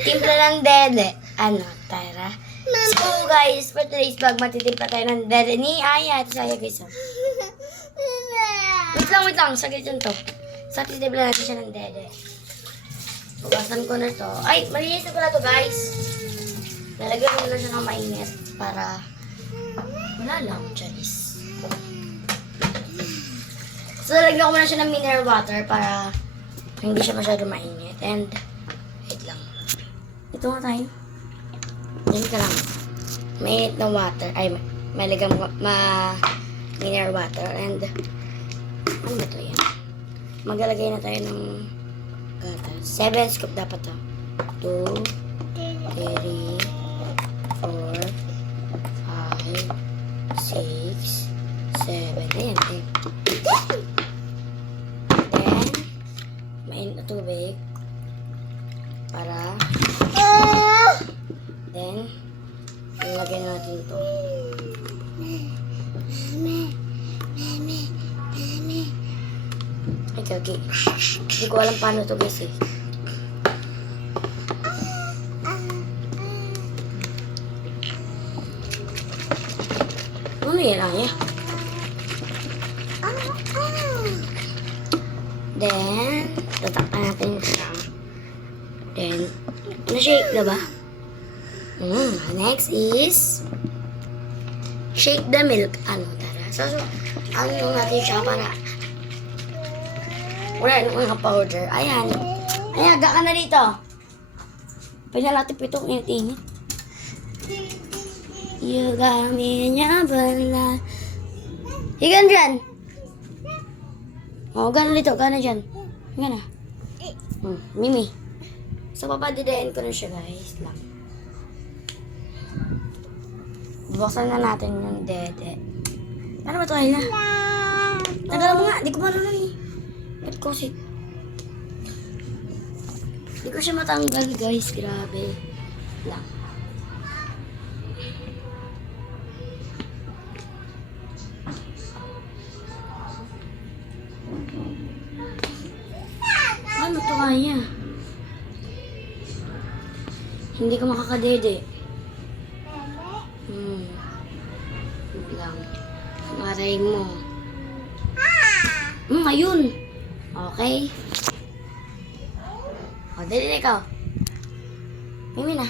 Timpla ng dede. Ano, tara. So guys, for today's vlog, matitimpla tayo ng dede ni Aya. Ito sa'yo guys. Oh. Wait lang. Saglit yun to. So, titimpla natin siya ng dede. Bukasan ko na to. Ay, malinis na pala to guys. Nalagyan ko na siya ng mainit para wala lang, charis. So, nalagyan ko na siya ng mineral water para hindi siya masyado mainit. And, wait lang. Ito nga tayo. Yan ka lang. Mainit na water. Ay, may lagyan mineral water. And, ano ba ito yan? Maglalagay na tayo ng gatas. 7 scoop dapat to. 2, 3, 4, 5, 6, 7. Ayan, okay. Then, mainit na tubig. Para, then, ilagay natin ito. Ay, kagi. Hindi ko alam paano ito guys eh. Ano yan lang eh? Then, tatakpan natin siya. Then, na-shake na ba? Next is shake the milk. Ano, tara. So ano natin siya para wala yung mga powder. Ayan. Ayan, aga ka na dito. Pwede natin pitong init-init. Yugami niya bala. Higan dyan. O, gano'n dito. Gano'n dyan. Gano'n. Mimi. So, papadidayin ko na siya, guys. Lang. Buksan na natin yung dede. Ano ba ito, Ayla? Tagal mo nga. Di ko marunong eh. Ba't kasi? Di ko siya matanggal, guys. Grabe. Lang. Ano ito kaya? Hindi ka makakadede. Lang. Maray mo. Ayun. Okay. O, dali na ikaw. Mimi na.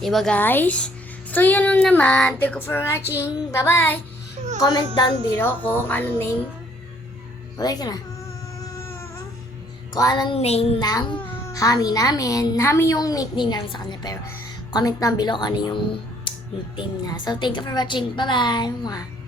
Diba guys? So, yun lang naman. Thank you for watching. Bye-bye. Comment down below kung anong name. Bye-bye ka na. Kung anong name ng Hami namin. Hami yung nickname namin sa kanya. Pero comment down below kung ano yung nickname niya. So, thank you for watching. Bye-bye.